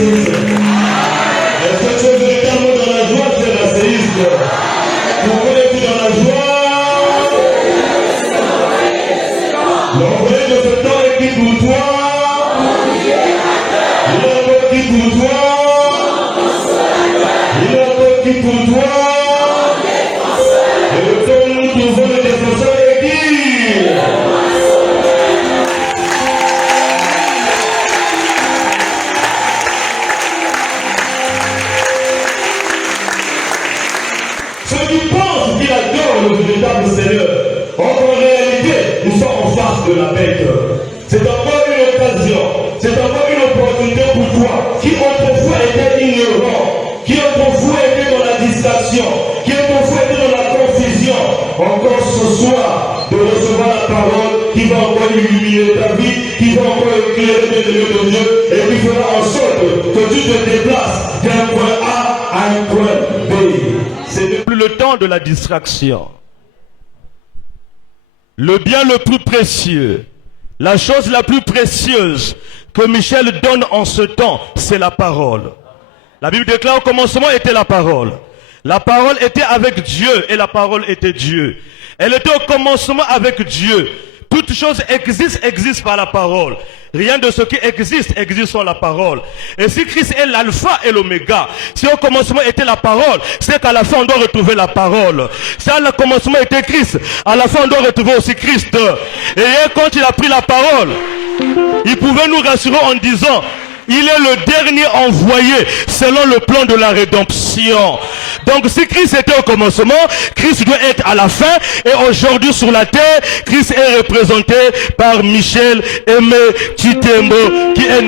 Jésus. Est-ce que tu es véritablement dans la joie, tu es asséiste? Pourquoi es-tu dans la joie? L'envoyé de ce temps est qui pour toi? Il est encore qui pour toi? Il est encore qui pour toi? Et le temps où nous trouvons le défenseur est qui? Ceux qui pensent qu'ils adorent le véritable Seigneur, en réalité, nous sommes en face de la bête. C'est encore une occasion, c'est encore une opportunité pour toi, qui autrefois était ignorant, qui autrefois était dans la distraction, qui autrefois était dans la confusion, encore ce soir, de recevoir la parole qui va encore illuminer ta vie, qui va encore éclairer les yeux de Dieu, et qui fera en sorte que tu te déplaces d'un point A à un point B. C'est plus le temps de la distraction. Le bien le plus précieux, la chose la plus précieuse que Michel donne en ce temps, c'est la parole. La Bible déclare au commencement était la parole. La parole était avec Dieu et la parole était Dieu. Elle était au commencement avec Dieu. Toute chose existe par la parole. Rien de ce qui existe sans la parole. Et si Christ est l'alpha et l'oméga, si au commencement était la parole, c'est qu'à la fin on doit retrouver la parole. Si à le commencement était Christ, à la fin on doit retrouver aussi Christ. Et quand il a pris la parole, il pouvait nous rassurer en disant, il est le dernier envoyé selon le plan de la rédemption. Donc si Christ était au commencement, Christ doit être à la fin. Et aujourd'hui sur la terre, Christ est représenté par Michel Aimé Chitembo, qui est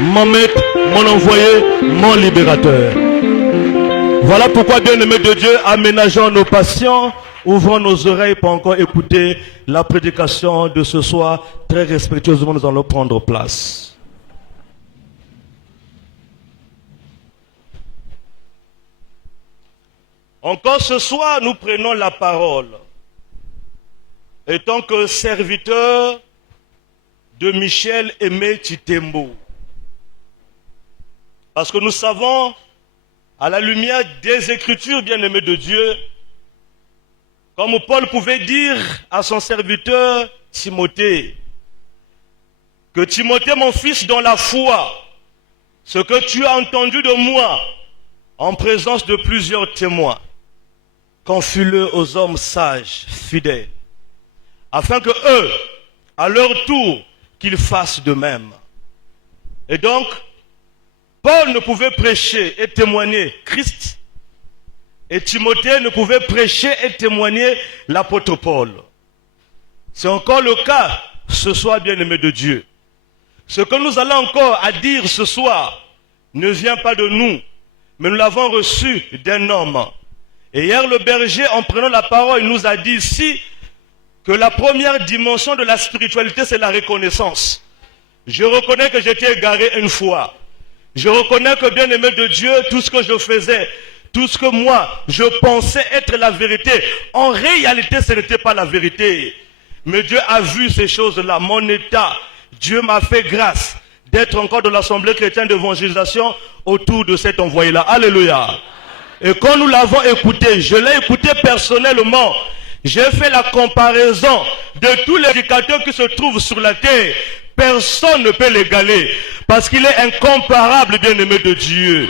mon maître, mon envoyé, mon libérateur. Voilà pourquoi, bien-aimés de Dieu, aménageons nos passions, ouvrons nos oreilles pour encore écouter la prédication de ce soir. Très respectueusement, nous allons prendre place. Encore ce soir, nous prenons la parole. Et tant que serviteur de Michel Aimé Chitembo. Parce que nous savons, à la lumière des Écritures, bien-aimés de Dieu, comme Paul pouvait dire à son serviteur Timothée, que Timothée, mon fils, dans la foi, ce que tu as entendu de moi, en présence de plusieurs témoins, confie-le aux hommes sages, fidèles, afin que eux, à leur tour, qu'ils fassent de même. Et donc, Paul ne pouvait prêcher et témoigner Christ, et Timothée ne pouvait prêcher et témoigner l'apôtre Paul. C'est encore le cas ce soir, bien-aimé de Dieu. Ce que nous allons encore à dire ce soir ne vient pas de nous, mais nous l'avons reçu d'un homme. Et hier, le berger, en prenant la parole, il nous a dit ici que la première dimension de la spiritualité, c'est la reconnaissance. Je reconnais que j'étais égaré une fois. Je reconnais que, bien-aimé de Dieu, tout ce que je faisais, tout ce que moi, je pensais être la vérité, en réalité, ce n'était pas la vérité. Mais Dieu a vu ces choses-là, mon état. Dieu m'a fait grâce d'être encore dans l'Assemblée chrétienne d'évangélisation autour de cet envoyé-là. Alléluia. Et quand nous l'avons écouté, je l'ai écouté personnellement. J'ai fait la comparaison de tous les prédicateurs qui se trouvent sur la terre. Personne ne peut l'égaler. Parce qu'il est incomparable, bien-aimé de Dieu.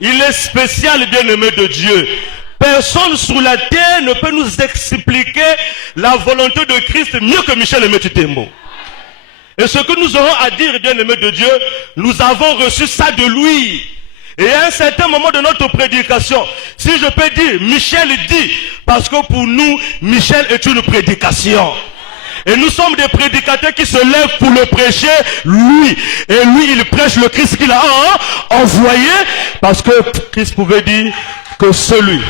Il est spécial, bien-aimé de Dieu. Personne sur la terre ne peut nous expliquer la volonté de Christ mieux que Michel Aimé Chitembo. Et ce que nous aurons à dire, bien-aimé de Dieu, nous avons reçu ça de lui. Et à un certain moment de notre prédication, si je peux dire, Michel dit, parce que pour nous, Michel est une prédication. Et nous sommes des prédicateurs qui se lèvent pour le prêcher, lui. Et lui, il prêche le Christ qu'il a envoyé, parce que Christ pouvait dire que celui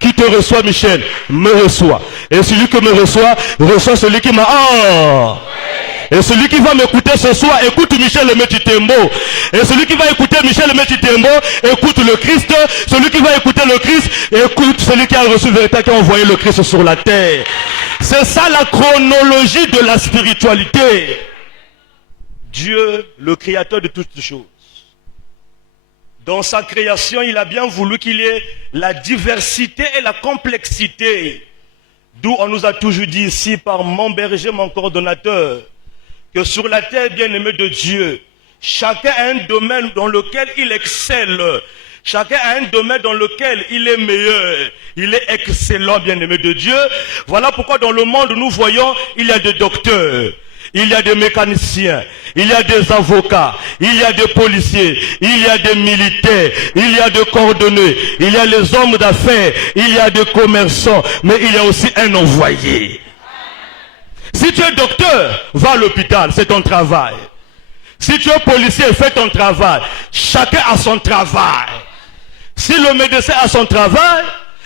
qui te reçoit, Michel, me reçoit. Et celui qui me reçoit, reçoit celui qui m'a... Et celui qui va m'écouter ce soir, écoute Michel Aimé Chitembo. Et celui qui va écouter Michel Aimé Chitembo, écoute le Christ. Celui qui va écouter le Christ, écoute celui qui a reçu le vérité, qui a envoyé le Christ sur la terre. C'est ça la chronologie de la spiritualité. Dieu, le créateur de toutes choses, Dans sa création, il a bien voulu qu'il y ait la diversité et la complexité. D'où on nous a toujours dit ici par mon berger, mon coordonnateur, que sur la terre bien-aimée de Dieu, chacun a un domaine dans lequel il excelle. Chacun a un domaine dans lequel il est meilleur. Il est excellent, bien-aimé de Dieu. Voilà pourquoi dans le monde, nous voyons, il y a des docteurs, il y a des mécaniciens, il y a des avocats, il y a des policiers, il y a des militaires, il y a des coordonnés, il y a les hommes d'affaires, il y a des commerçants, mais il y a aussi un envoyé. Si tu es docteur, va à l'hôpital, c'est ton travail. Si tu es policier, fais ton travail. Chacun a son travail. Si le médecin a son travail,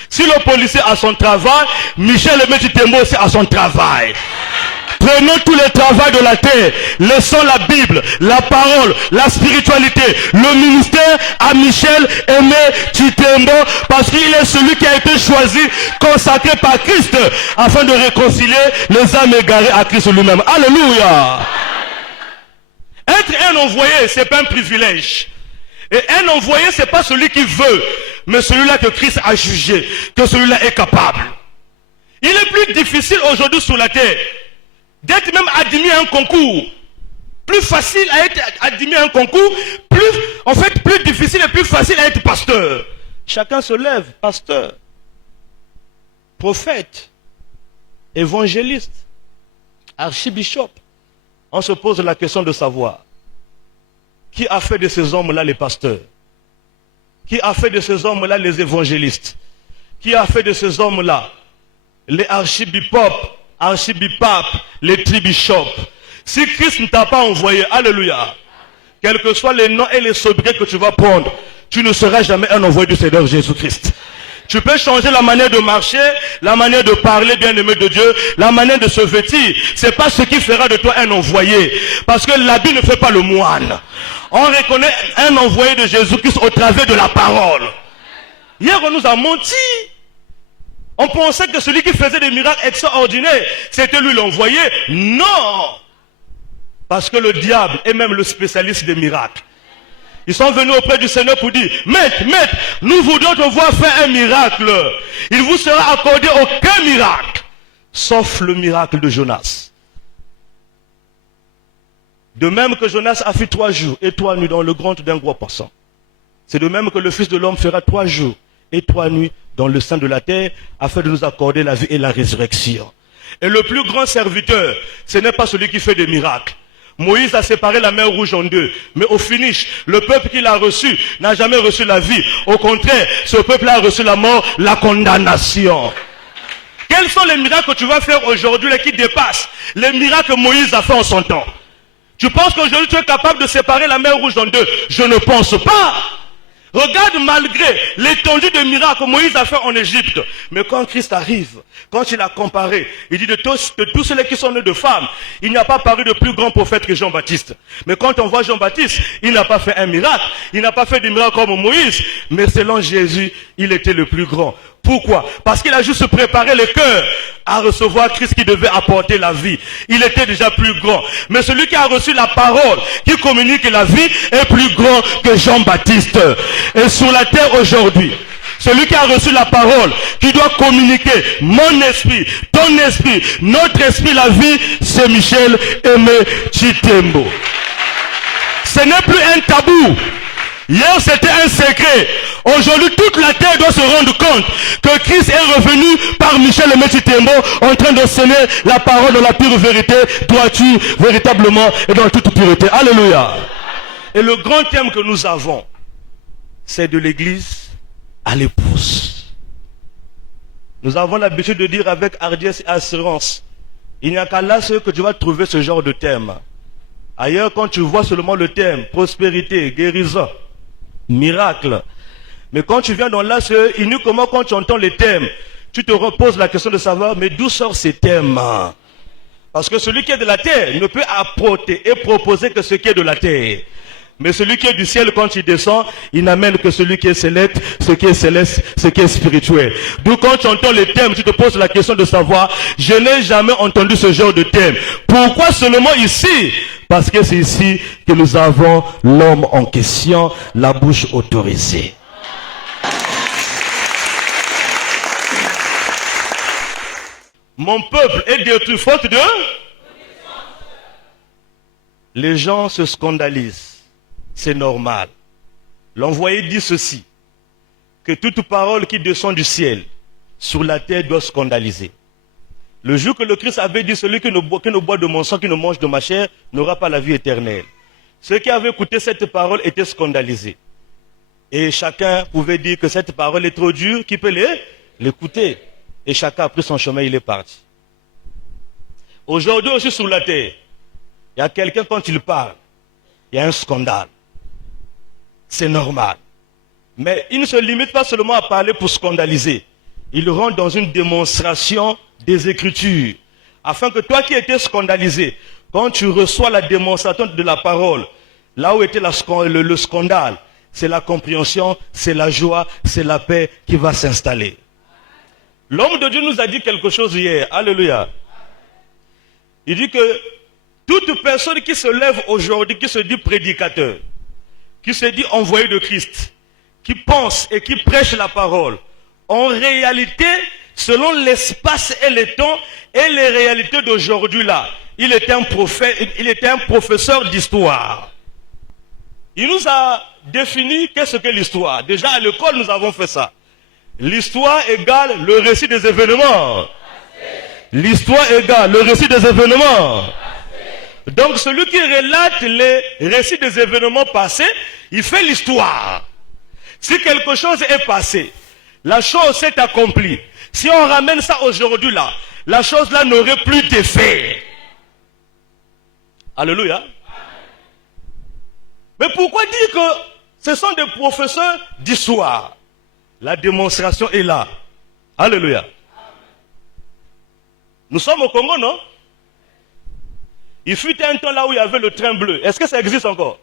si le policier a son travail, Michel le Métitembo aussi a son travail. Prenons tous les travaux de la terre, laissons la Bible, la parole, la spiritualité, le ministère à Michel Aimé Chitembo, parce qu'il est celui qui a été choisi, consacré par Christ, afin de réconcilier les âmes égarées à Christ lui-même. Alléluia! Être un envoyé, ce n'est pas un privilège. Et un envoyé, ce n'est pas celui qui veut, mais celui-là que Christ a jugé, que celui-là est capable. Il est plus difficile aujourd'hui sur la terre d'être même admis à un concours. Plus facile à être admis à un concours, plus difficile et plus facile à être pasteur. Chacun se lève, pasteur, prophète, évangéliste, archibishop. On se pose la question de savoir qui a fait de ces hommes-là les pasteurs, qui a fait de ces hommes-là les évangélistes, qui a fait de ces hommes-là les archibishops, les tribishops. Si Christ ne t'a pas envoyé, alléluia, quels que soient les noms et les sobriquets que tu vas prendre, tu ne seras jamais un envoyé du Seigneur Jésus-Christ. Tu peux changer la manière de marcher, la manière de parler, bien-aimé de Dieu, la manière de se vêtir. C'est pas ce qui fera de toi un envoyé. Parce que l'habit ne fait pas le moine. On reconnaît un envoyé de Jésus-Christ au travers de la parole. Hier, on nous a menti. On pensait que celui qui faisait des miracles extraordinaires, c'était lui l'envoyé. Non! Parce que le diable est même le spécialiste des miracles. Ils sont venus auprès du Seigneur pour dire, Maître, nous voudrions te voir faire un miracle. Il vous sera accordé aucun miracle, sauf le miracle de Jonas. De même que Jonas a fait 3 jours et 3 nuits dans le ventre d'un gros poisson. C'est de même que le Fils de l'homme fera 3 jours et 3 nuits dans le sein de la terre, afin de nous accorder la vie et la résurrection. Et le plus grand serviteur, ce n'est pas celui qui fait des miracles. Moïse a séparé la mer Rouge en 2. Mais au finish, le peuple qu'il a reçu n'a jamais reçu la vie. Au contraire, ce peuple a reçu la mort, la condamnation. Quels sont les miracles que tu vas faire aujourd'hui qui dépassent les miracles que Moïse a fait en son temps? Tu penses qu'aujourd'hui tu es capable de séparer la mer Rouge en 2? Je ne pense pas. Regarde malgré l'étendue de miracles que Moïse a fait en Égypte. Mais quand Christ arrive, quand il a comparé, il dit de tous ceux qui sont nés de femmes, il n'y a pas paru de plus grand prophète que Jean-Baptiste. Mais quand on voit Jean-Baptiste, il n'a pas fait un miracle, il n'a pas fait des miracles comme Moïse, mais selon Jésus, il était le plus grand. Pourquoi? Parce qu'il a juste préparé le cœur à recevoir Christ qui devait apporter la vie. Il était déjà plus grand. Mais celui qui a reçu la parole, qui communique la vie, est plus grand que Jean-Baptiste. Et sur la terre aujourd'hui, celui qui a reçu la parole, qui doit communiquer mon esprit, ton esprit, notre esprit, la vie, c'est Michel Aimé Chitembo. Ce n'est plus un tabou. Hier c'était un secret. Aujourd'hui toute la terre doit se rendre compte que Christ est revenu par Michel Aimé Chitembo en train d'enseigner la parole de la pure vérité, droiture véritablement et dans toute pureté. Alléluia. Et le grand thème que nous avons, c'est de l'église à l'épouse. Nous avons l'habitude de dire avec hardiesse et assurance, il n'y a qu'à là que tu vas trouver ce genre de thème. Ailleurs, quand tu vois seulement le thème prospérité, guérison, miracle, mais quand tu viens dans l'ACE, uniquement quand tu entends les thèmes, tu te reposes la question de savoir, mais d'où sortent ces thèmes? Parce que celui qui est de la terre ne peut apporter et proposer que ce qui est de la terre. Mais celui qui est du ciel, quand il descend, il n'amène que celui qui est céleste, ce qui est spirituel. Donc quand tu entends les thèmes, tu te poses la question de savoir, je n'ai jamais entendu ce genre de thème. Pourquoi seulement ici? Parce que c'est ici que nous avons l'homme en question, la bouche autorisée. Mon peuple est détruit faute de... Les gens se scandalisent. C'est normal. L'envoyé dit ceci, que toute parole qui descend du ciel sur la terre doit scandaliser. Le jour que le Christ avait dit, celui qui ne boit de mon sang, qui ne mange de ma chair, n'aura pas la vie éternelle. Ceux qui avaient écouté cette parole étaient scandalisés. Et chacun pouvait dire que cette parole est trop dure, qui peut l'écouter. Et chacun a pris son chemin, il est parti. Aujourd'hui aussi sur la terre, il y a quelqu'un quand il parle, il y a un scandale. C'est normal. Mais il ne se limite pas seulement à parler pour scandaliser. Il rentre dans une démonstration des Écritures. Afin que toi qui étais scandalisé, quand tu reçois la démonstration de la parole, là où était le scandale, c'est la compréhension, c'est la joie, c'est la paix qui va s'installer. L'homme de Dieu nous a dit quelque chose hier. Alléluia. Il dit que toute personne qui se lève aujourd'hui, qui se dit prédicateur, qui se dit envoyé de Christ, qui pense et qui prêche la parole, en réalité, selon l'espace et le temps et les réalités d'aujourd'hui là, il était un prophète, il était un professeur d'histoire. Il nous a défini qu'est-ce que l'histoire. Déjà à l'école, nous avons fait ça. L'histoire égale le récit des événements. L'histoire égale le récit des événements. Donc celui qui relate les récits des événements passés, il fait l'histoire. Si quelque chose est passé, la chose s'est accomplie. Si on ramène ça aujourd'hui là, la chose là n'aurait plus d'effet. Alléluia. Mais pourquoi dire que ce sont des professeurs d'histoire? La démonstration est là. Alléluia. Nous sommes au Congo, non? Il fut un temps là où il y avait le train bleu. Est-ce que ça existe encore?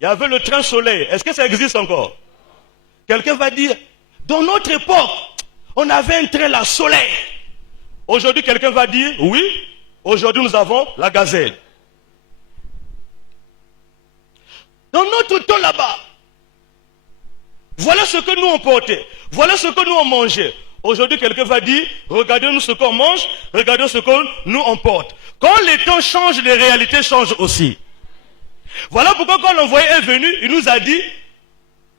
Il y avait le train soleil. Est-ce que ça existe encore? Quelqu'un va dire, dans notre époque, on avait un train la soleil. Aujourd'hui, quelqu'un va dire, oui, aujourd'hui nous avons la gazelle. Dans notre temps là-bas, voilà ce que nous on portait. Voilà ce que nous on mangeait. Aujourd'hui, quelqu'un va dire, regardez-nous ce qu'on mange, regardez ce que nous on porte. Quand les temps changent, les réalités changent aussi. Voilà pourquoi quand l'envoyé est venu, il nous a dit,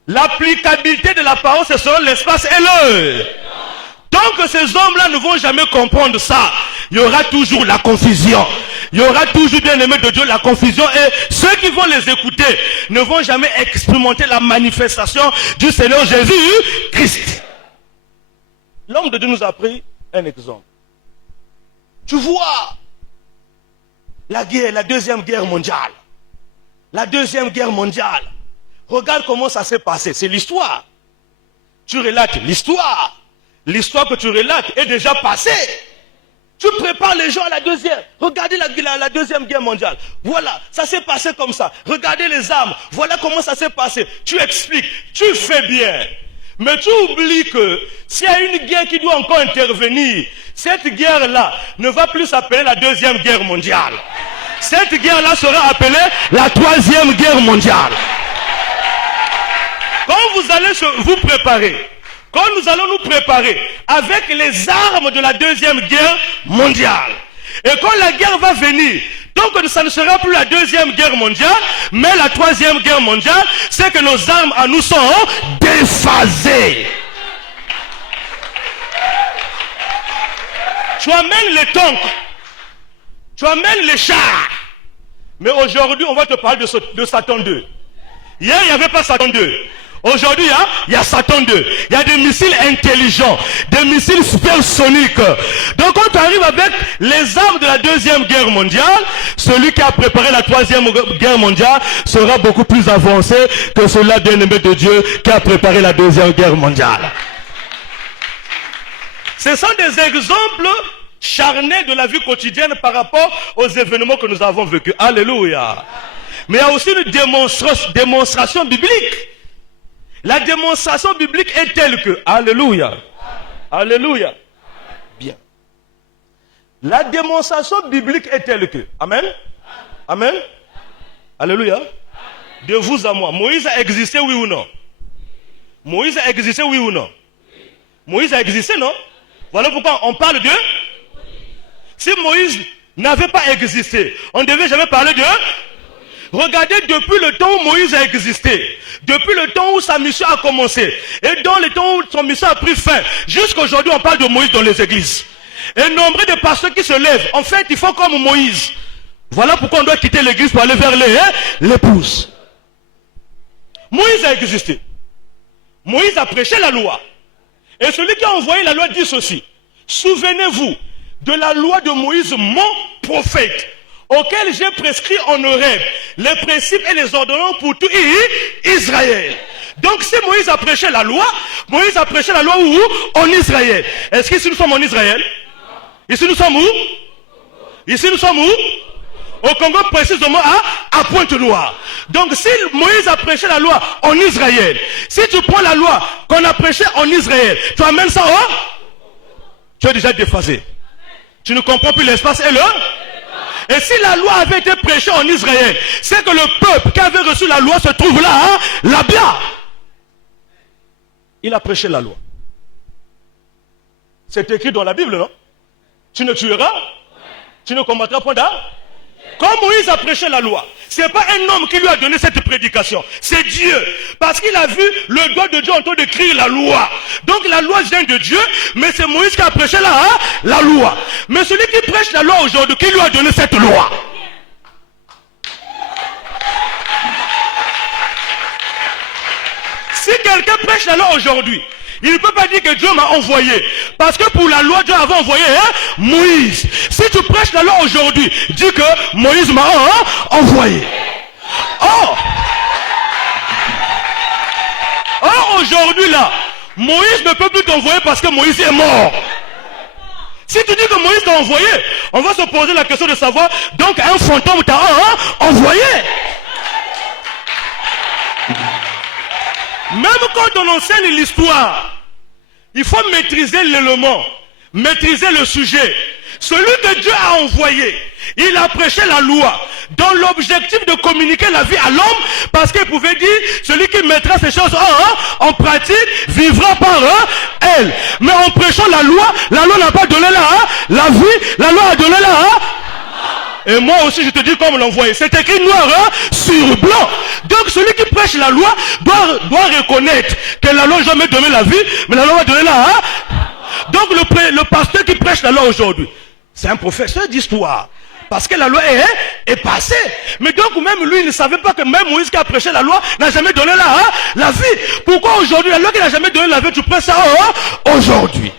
l'applicabilité de la parole, c'est selon l'espace et l'heure. Tant que ces hommes-là ne vont jamais comprendre ça, il y aura toujours la confusion. Il y aura toujours, bien aimé de Dieu, la confusion. Et ceux qui vont les écouter ne vont jamais expérimenter la manifestation du Seigneur Jésus-Christ. L'homme de Dieu nous a pris un exemple. Tu vois, la guerre, la deuxième guerre mondiale. La deuxième guerre mondiale. Regarde comment ça s'est passé. C'est l'histoire. Tu relates l'histoire. L'histoire que tu relates est déjà passée. Tu prépares les gens à la deuxième. Regardez la deuxième guerre mondiale. Voilà, ça s'est passé comme ça. Regardez les armes. Voilà comment ça s'est passé. Tu expliques. Tu fais bien. Mais tu oublies que s'il y a une guerre qui doit encore intervenir, cette guerre-là ne va plus s'appeler la deuxième guerre mondiale. Cette guerre-là sera appelée la troisième guerre mondiale. Quand vous allez vous préparer, quand nous allons nous préparer avec les armes de la deuxième guerre mondiale, et quand la guerre va venir, donc ça ne sera plus la deuxième guerre mondiale, mais la troisième guerre mondiale, c'est que nos armes à nous sont déphasées. Tu amènes les tanks, tu amènes les chars, mais aujourd'hui on va te parler de Satan 2. Hier il n'y avait pas Satan 2. Aujourd'hui, il y a Satan 2. Il y a des missiles intelligents, des missiles supersoniques. Donc quand tu arrives avec les armes de la deuxième guerre mondiale, celui qui a préparé la troisième guerre mondiale sera beaucoup plus avancé que celui-là, bien-aimé de Dieu, qui a préparé la deuxième guerre mondiale. Ce sont des exemples charnés de la vie quotidienne par rapport aux événements que nous avons vécus. Alléluia. Mais il y a aussi une démonstration biblique. La démonstration biblique est telle que, alléluia, alléluia, bien. La démonstration biblique est telle que, amen, amen, alléluia, de vous à moi. Moïse a existé, oui ou non? Moïse a existé, oui ou non? Moïse a existé, non? Voilà pourquoi on parle de... Si Moïse n'avait pas existé, on ne devait jamais parler de... Regardez, depuis le temps où Moïse a existé, depuis le temps où sa mission a commencé, et dans le temps où son mission a pris fin, jusqu'à aujourd'hui on parle de Moïse dans les églises. Et nombre de pasteurs qui se lèvent, en fait ils font comme Moïse. Voilà pourquoi on doit quitter l'église pour aller vers l'épouse. Moïse a existé. Moïse a prêché la loi. Et celui qui a envoyé la loi dit ceci: souvenez-vous de la loi de Moïse, mon prophète, auquel j'ai prescrit en Horeb les principes et les ordonnances pour tout Israël. Donc si Moïse a prêché la loi où? En Israël. Est-ce qu'ici nous sommes en Israël? Ici nous sommes où? Ici nous sommes où? Au Congo, précisément à Pointe-Noire. Donc si Moïse a prêché la loi en Israël, si tu prends la loi qu'on a prêchée en Israël, tu amènes ça tu es déjà déphasé. Tu ne comprends plus l'espace et le... Et si la loi avait été prêchée en Israël, c'est que le peuple qui avait reçu la loi se trouve là, là-bas. Il a prêché la loi. C'est écrit dans la Bible, non? Tu ne tueras, tu ne combattras point d'armes. Quand Moïse a prêché la loi, ce n'est pas un homme qui lui a donné cette prédication, c'est Dieu. Parce qu'il a vu le doigt de Dieu en train d'écrire la loi. Donc la loi vient de Dieu, mais c'est Moïse qui a prêché la loi. Mais celui qui prêche la loi aujourd'hui, qui lui a donné cette loi? Si quelqu'un prêche la loi aujourd'hui, il ne peut pas dire que Dieu m'a envoyé. Parce que pour la loi, Dieu avait envoyé Moïse. Si tu prêches la loi aujourd'hui, dis que Moïse m'a envoyé. Or aujourd'hui là, Moïse ne peut plus t'envoyer parce que Moïse est mort. Si tu dis que Moïse t'a envoyé, on va se poser la question de savoir, donc un fantôme t'a envoyé. Même quand on enseigne l'histoire, il faut maîtriser l'élément, maîtriser le sujet. Celui que Dieu a envoyé, il a prêché la loi dans l'objectif de communiquer la vie à l'homme, parce qu'il pouvait dire, celui qui mettra ces choses en pratique vivra par elle. Mais en prêchant la loi n'a pas donné la vie, la loi a donné et moi aussi je te dis comme l'envoyé. C'est écrit noir sur blanc. Donc celui qui prêche la loi doit reconnaître que la loi n'a jamais donné la vie, mais la loi a donné Donc le pasteur qui prêche la loi aujourd'hui, c'est un professeur d'histoire. Parce que la loi est passée. Mais donc même lui, il ne savait pas que même Moïse qui a prêché la loi n'a jamais donné la vie. Pourquoi aujourd'hui, la loi qui n'a jamais donné la vie, tu prêches ça aujourd'hui?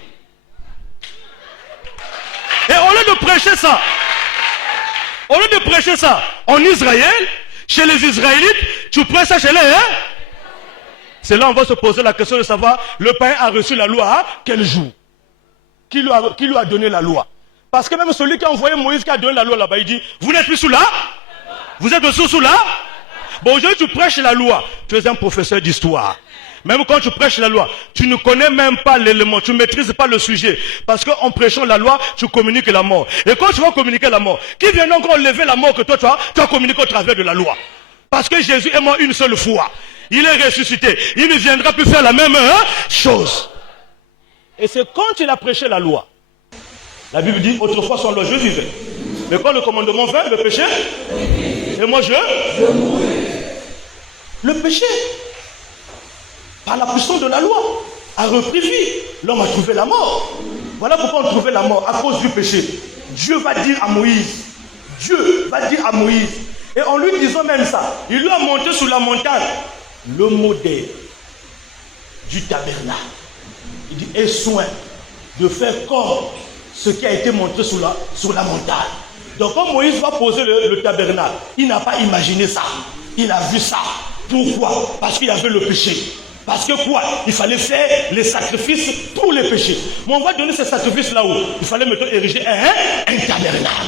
Et au lieu de prêcher ça, en Israël, chez les Israélites, tu prêches ça chez les... C'est là on va se poser la question de savoir, le païen a reçu la loi à quel jour? Qui lui a donné la loi? Parce que même celui qui a envoyé Moïse, qui a donné la loi là-bas, il dit, vous n'êtes plus sous là? Vous êtes sous là? Bon, aujourd'hui tu prêches la loi, tu es un professeur d'histoire. Même quand tu prêches la loi, tu ne connais même pas l'élément, tu ne maîtrises pas le sujet. Parce qu'en prêchant la loi, tu communiques la mort. Et quand tu vas communiquer la mort, qui vient donc enlever la mort que toi tu as communiqué au travers de la loi? Parce que Jésus est mort une seule fois. Il est ressuscité. Il ne viendra plus faire la même chose. Et c'est quand il a prêché la loi. La Bible dit, autrefois sans loi je vivais. Mais quand le commandement vint, le péché, et moi je le péché, par la puissance de la loi, a repris vie. L'homme a trouvé la mort. Voilà pourquoi on trouvait la mort, à cause du péché. Dieu va dire à Moïse, et en lui disant même ça, il lui a monté sur la montagne le modèle du tabernacle. Il dit, aie soin de faire comme ce qui a été montré sur la montagne. Donc quand Moïse va poser le tabernacle, il n'a pas imaginé ça. Il a vu ça. Pourquoi? Parce qu'il y avait le péché. Parce que quoi? Il fallait faire les sacrifices pour les péchés. Mais on va donner ces sacrifices là où il fallait maintenant ériger un tabernacle.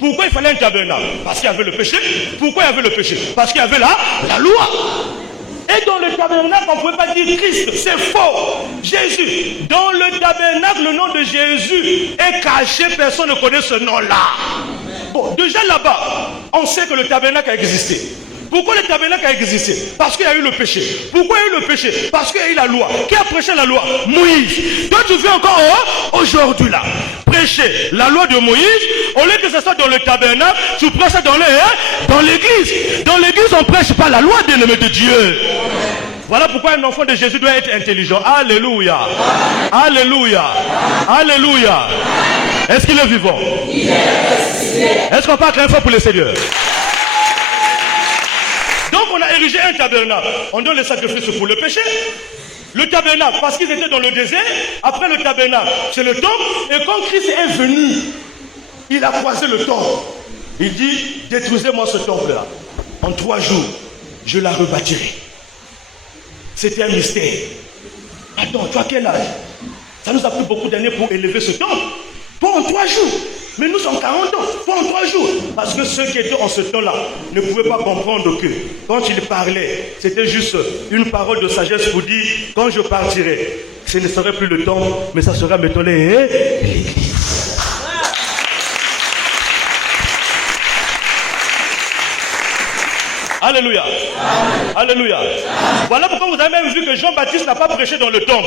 Pourquoi il fallait un tabernacle? Parce qu'il y avait le péché. Pourquoi il y avait le péché? Parce qu'il y avait la loi. Et dans le tabernacle, on ne pouvait pas dire Christ, c'est faux. Jésus. Dans le tabernacle, le nom de Jésus est caché, personne ne connaît ce nom-là. Bon, déjà là-bas, on sait que le tabernacle a existé. Pourquoi le tabernacle a existé? Parce qu'il y a eu le péché. Pourquoi il y a eu le péché? Parce qu'il y a eu la loi. Qui a prêché la loi? Moïse. Toi, tu viens encore aujourd'hui là. Prêcher la loi de Moïse, au lieu que ce soit dans le tabernacle, tu prêches ça dans l'église. Dans l'église, on ne prêche pas la loi, bien-aimé de Dieu. Voilà pourquoi un enfant de Jésus doit être intelligent. Alléluia. Alléluia. Alléluia. Est-ce qu'il est vivant? Est-ce qu'on parle très fort pour le Seigneur? Donc on a érigé un tabernacle. On donne les sacrifices pour le péché. Le tabernacle, parce qu'ils étaient dans le désert. Après le tabernacle, c'est le temple. Et quand Christ est venu, il a croisé le temple. Il dit, détruisez-moi ce temple-là. En 3 jours, je la rebâtirai. C'était un mystère. Attends, tu as quel âge? Ça nous a pris beaucoup d'années pour élever ce temple. Pas en 3 jours. Mais nous sommes 40 ans. Pas en 3 jours. Parce que ceux qui étaient en ce temps-là ne pouvaient pas comprendre que quand il parlait, c'était juste une parole de sagesse pour dire, quand je partirai, ce ne serait plus le temple, mais ça sera maintenant l'église. Alléluia. Alléluia. Voilà pourquoi vous avez même vu que Jean-Baptiste n'a pas prêché dans le temple.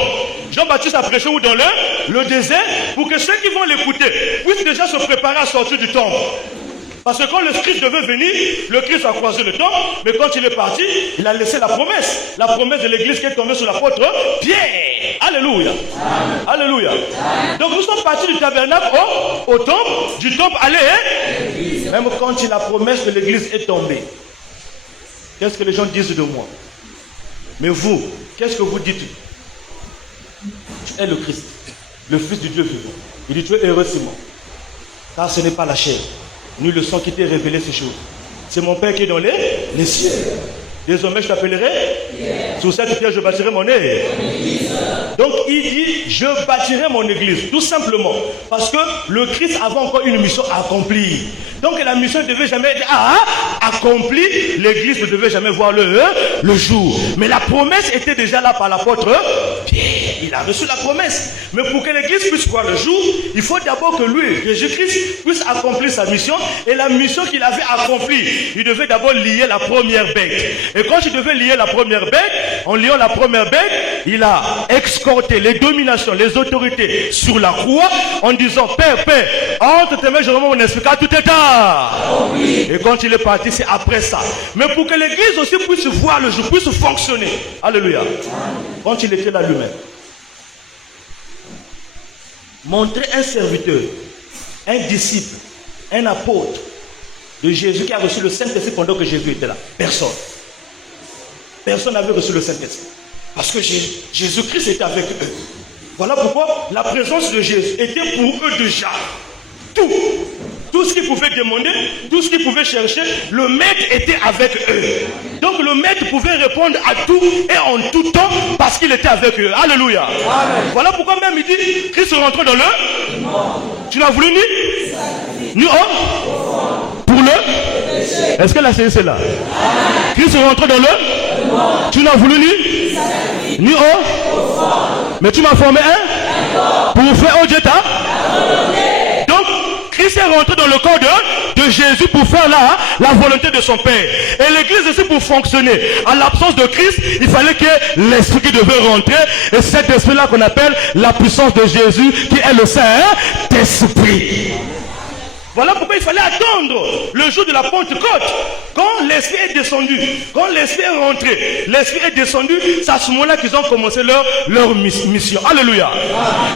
Jean-Baptiste a prêché où? Dans le désert, pour que ceux qui vont l'écouter puissent déjà se préparer à sortir du temple. Parce que quand le Christ devait venir, le Christ a croisé le temple, mais quand il est parti, il a laissé la promesse de l'église qui est tombée sur l'apôtre Pierre. Alléluia. Alléluia. Donc nous sommes partis du tabernacle au temple, du temple à l'église. Même quand la promesse de l'église est tombée. Qu'est-ce que les gens disent de moi? Mais vous, qu'est-ce que vous dites? Tu es le Christ, le Fils du Dieu vivant. Il dit, tu es heureux, Simon. Car ce n'est pas la chair, ni le sang qui t'est révélé ces choses. C'est mon Père qui est dans les cieux. Désormais, je t'appellerai. Sur cette pierre, je bâtirai mon église. Donc, il dit, je bâtirai mon église. Tout simplement. Parce que le Christ avait encore une mission à accomplir. Donc, la mission ne devait jamais être accomplie. L'église ne devait jamais voir le jour. Mais la promesse était déjà là par l'apôtre Pierre. Il a reçu la promesse. Mais pour que l'église puisse voir le jour, il faut d'abord que lui, Jésus-Christ, puisse accomplir sa mission. Et la mission qu'il avait accomplie, il devait d'abord lier la première bête. Et quand il devait lier la première bête, en liant la première bête, il a escorté les dominations, les autorités sur la croix en disant, Père, entre tes mains, je remets mon esprit, car tout est tard. Oh oui. Et quand il est parti, c'est après ça. Mais pour que l'église aussi puisse voir le jour, puisse fonctionner. Alléluia. Quand il était là lui-même, montrer un serviteur, un disciple, un apôtre de Jésus qui a reçu le Saint-Esprit pendant que Jésus était là. Personne. Personne n'avait reçu le Saint-Esprit. Parce que Jésus-Christ était avec eux. Voilà pourquoi la présence de Jésus était pour eux déjà. Tout ce qu'ils pouvaient demander, tout ce qu'ils pouvaient chercher, le maître était avec eux. Donc le maître pouvait répondre à tout et en tout temps parce qu'il était avec eux. Alléluia. Amen. Voilà pourquoi même il dit, Christ rentre dans le... Tu l'as voulu ni pour le... Est-ce que la séance est là? Christ rentre dans le... Tu l'as voulu ni mais tu m'as formé pour faire au Dieu. Donc Christ est rentré dans le corps de Jésus pour faire la volonté de son Père. Et l'église aussi pour fonctionner. En l'absence de Christ, il fallait que l'esprit qui devait rentrer. Et cet esprit-là qu'on appelle la puissance de Jésus, qui est le Saint-Esprit. Voilà pourquoi il fallait attendre le jour de la Pentecôte. Quand l'Esprit est descendu, quand l'Esprit est rentré, l'Esprit est descendu, c'est à ce moment-là qu'ils ont commencé leur mission. Alléluia.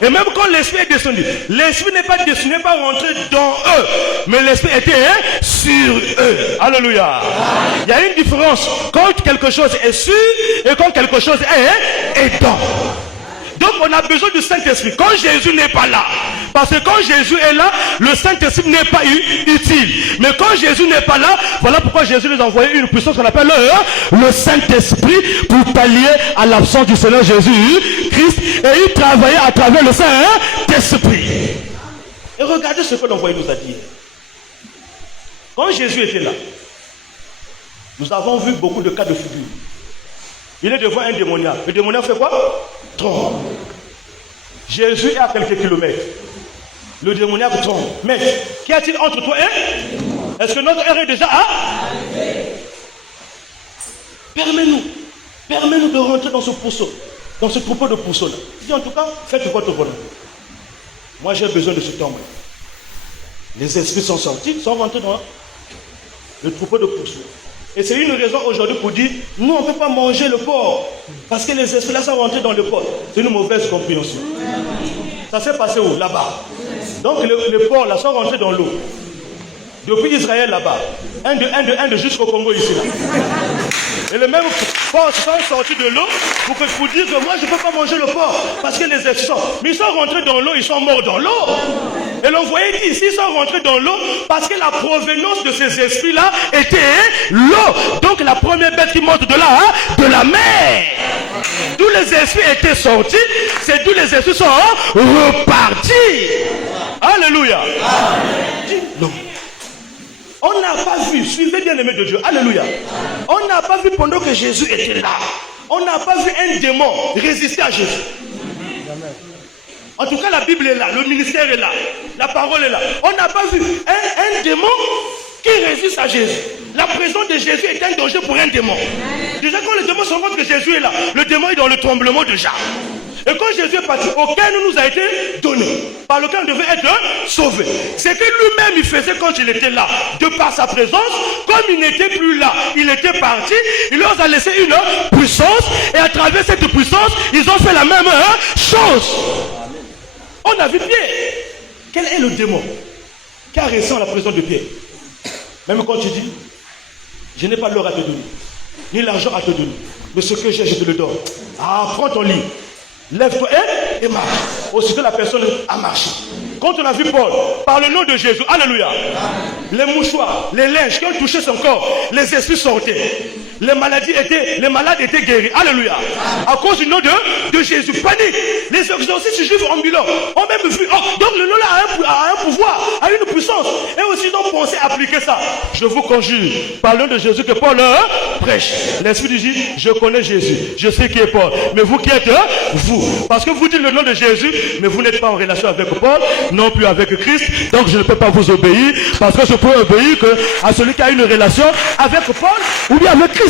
Et même quand l'Esprit est descendu, l'Esprit n'est pas descendu, n'est pas rentré dans eux, mais l'Esprit était sur eux. Alléluia. Il y a une différence quand quelque chose est sur et quand quelque chose est dans. Donc on a besoin du Saint-Esprit quand Jésus n'est pas là. Parce que quand Jésus est là, le Saint-Esprit n'est pas utile. Mais quand Jésus n'est pas là, voilà pourquoi Jésus nous a envoyé une puissance qu'on appelle le Saint-Esprit pour pallier à l'absence du Seigneur Jésus-Christ. Et il travaillait à travers le Saint-Esprit. Et regardez ce que l'envoyé nous a dit. Quand Jésus était là, nous avons vu beaucoup de cas de figure. Il est devant un démoniaque. Le démoniaque fait quoi? Trompe. Jésus est à quelques kilomètres. Le démoniaque trompe. Mais qu'y a-t-il entre toi et? Est-ce que notre heure est déjà à? Permets-nous de rentrer dans ce pourceau, dans ce troupeau de pourceaux là. Dis en tout cas, faites votre bonheur. Moi j'ai besoin de ce temps-là. Les esprits sont sortis, sont rentrés dans le troupeau de pourceaux. Et c'est une raison aujourd'hui pour dire, nous on ne peut pas manger le porc. Parce que les esprits là sont rentrés dans le porc. C'est une mauvaise compréhension. Ça s'est passé où? Là-bas. Donc les porcs là sont rentrés dans l'eau. Depuis Israël là-bas. Un de jusqu'au Congo ici là. Et les mêmes porcs sont sortis de l'eau pour dire que moi je ne peux pas manger le porc. Parce que les esprits sont. Mais ils sont rentrés dans l'eau, ils sont morts dans l'eau. Et l'envoyé dit ici, ils sont rentrés dans l'eau parce que la provenance de ces esprits-là était l'eau. Donc la première bête qui monte de là, de la mer. D'où les esprits étaient sortis, c'est d'où les esprits sont repartis. Alléluia. Amen. Non. On n'a pas vu, suivez bien aimé de Dieu, alléluia. On n'a pas vu pendant que Jésus était là. On n'a pas vu un démon résister à Jésus. Amen. En tout cas, la Bible est là, le ministère est là, la parole est là. On n'a pas vu un démon qui résiste à Jésus. La présence de Jésus est un danger pour un démon. Déjà, quand le démon se rend compte que Jésus est là, le démon est dans le tremblement déjà. Et quand Jésus est parti, aucun nous a été donné, par lequel on devait être sauvé. C'est que lui-même il faisait quand il était là, de par sa présence, comme il n'était plus là, il était parti, il leur a laissé une puissance, et à travers cette puissance, ils ont fait la même chose. On a vu Pierre. Quel est le démon qui a ressenti la présence de Pierre? Même quand tu dis, je n'ai pas l'or à te donner, ni l'argent à te donner, mais ce que j'ai, je te le donne. Ah, prends ton lit. Lève-toi et marche. Aussitôt la personne a marché. Quand on a vu Paul, par le nom de Jésus, alléluia, les mouchoirs, les linges qui ont touché son corps, les esprits sortaient. Les malades étaient guéris. Alléluia. À cause du nom de Jésus. Panique. Les exorcistes juifs ambulants ont même vu. Oh, donc le nom là a un pouvoir, a une puissance. Et aussi donc pensez appliquer ça. Je vous conjure, par le nom de Jésus que Paul prêche. L'esprit dit, je connais Jésus. Je sais qui est Paul. Mais vous qui êtes vous. Parce que vous dites le nom de Jésus, mais vous n'êtes pas en relation avec Paul, non plus avec Christ. Donc je ne peux pas vous obéir. Parce que je peux obéir à celui qui a une relation avec Paul ou bien avec Christ.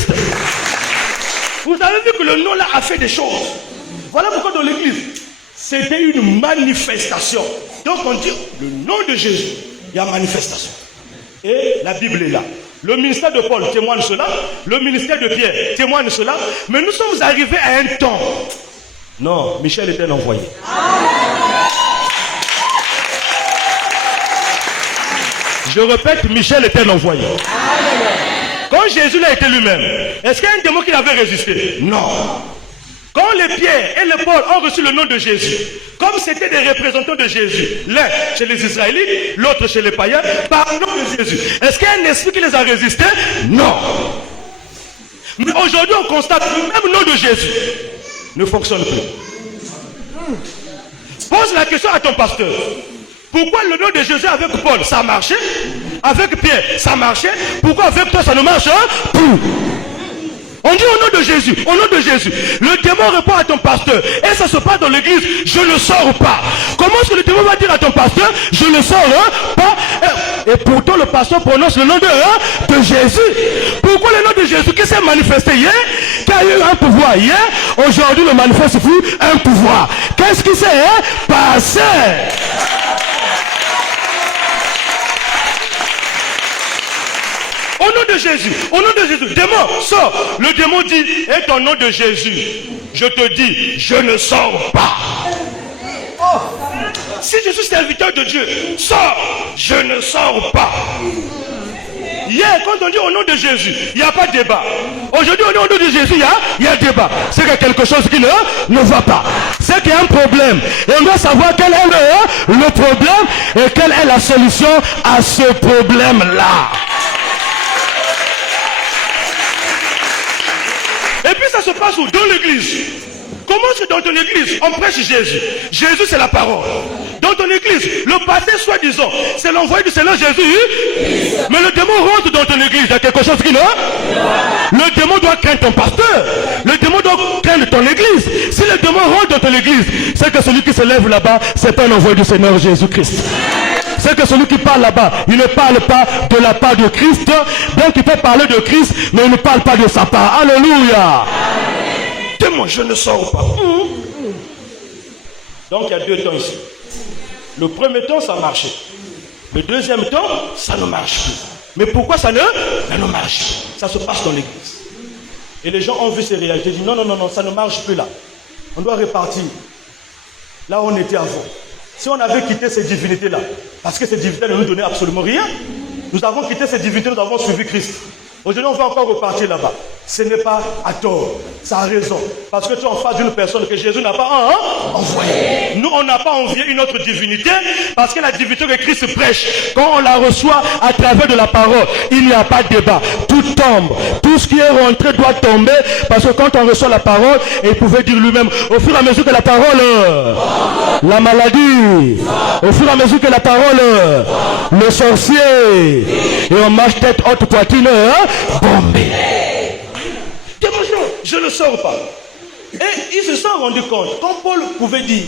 Vous avez vu que le nom là a fait des choses. Voilà pourquoi dans l'église, c'était une manifestation. Donc on dit le nom de Jésus, il y a manifestation. Et la Bible est là. Le ministère de Paul témoigne cela, le ministère de Pierre témoigne cela, mais nous sommes arrivés à un temps. Non, Michel était l'envoyé. Je répète, Michel était l'envoyé. Quand Jésus l'a été lui-même, est-ce qu'il y a un démon qui l'avait résisté? Non. Quand les Pierre et les Paul ont reçu le nom de Jésus, comme c'était des représentants de Jésus, l'un chez les Israélites, l'autre chez les païens, par le nom de Jésus, est-ce qu'il y a un esprit qui les a résistés? Non. Mais aujourd'hui, on constate que le même nom de Jésus ne fonctionne plus. Pose la question à ton pasteur. Pourquoi le nom de Jésus avec Paul, ça marchait? Avec Pierre, ça marchait? Pourquoi avec toi, ça ne marche plus? On dit au nom de Jésus, au nom de Jésus. Le démon répond à ton pasteur. Et ça se passe dans l'église, je ne sors pas. Comment est-ce que le démon va dire à ton pasteur, je ne sors pas? Et pourtant le pasteur prononce le nom de Jésus. Pourquoi le nom de Jésus qui s'est manifesté hier, qui a eu un pouvoir hier, aujourd'hui ne manifeste plus un pouvoir? Qu'est-ce qui s'est passé? Au nom de Jésus, au nom de Jésus, démon, sors. Le démon dit, et ton nom de Jésus, je te dis, je ne sors pas. Oh. Si je suis serviteur de Dieu, sors, je ne sors pas. Hier, quand on dit au nom de Jésus, il n'y a pas de débat. Aujourd'hui, au nom de Jésus, il y a débat. C'est qu'il y a quelque chose qui ne va pas. C'est qu'il y a un problème. Et on doit savoir quel est le problème et quelle est la solution à ce problème-là. Et puis ça se passe où? Dans l'église. Comment est-ce que dans ton église, on prêche Jésus? Jésus, c'est la parole. dans ton église. Le pasteur, soi-disant, c'est l'envoyé du Seigneur Jésus. Mais le démon rentre dans ton église. Il y a quelque chose qui ne... Le démon doit craindre ton pasteur. Le démon doit craindre ton église. Si le démon rentre dans ton église, c'est que celui qui se lève là-bas, c'est pas un envoyé du Seigneur Jésus-Christ. C'est que celui qui parle là-bas, il ne parle pas de la part de Christ. Donc il peut parler de Christ, mais il ne parle pas de sa part. Alléluia. Témoin, je ne sors pas. Donc il y a deux temps ici. Le premier temps, ça marchait. Le deuxième temps, ça ne marche plus. Mais pourquoi ça ne marche pas? Ça se passe dans l'église. Et les gens ont vu ces réalités. Ils disent non, ça ne marche plus là. On doit repartir. Là où on était avant. Si on avait quitté ces divinités-là, parce que ces divinités ne nous donnaient absolument rien, nous avons quitté ces divinités, nous avons suivi Christ. Aujourd'hui, on va encore repartir là-bas. Ce n'est pas à tort, ça a raison. Parce que tu es en face d'une personne que Jésus n'a pas envoyée. Nous, on n'a pas envié une autre divinité, parce que la divinité que Christ prêche, quand on la reçoit à travers de la parole, il n'y a pas de débat. Tout tombe. Tout ce qui est rentré doit tomber, parce que quand on reçoit la parole, et il pouvait dire lui-même, au fur et à mesure que la parole, la maladie, au fur et à mesure que la parole, le sorcier, et on marche tête haute, poitrine, bombé. Je ne sors pas. Et ils se sont rendus compte, comme Paul pouvait dire,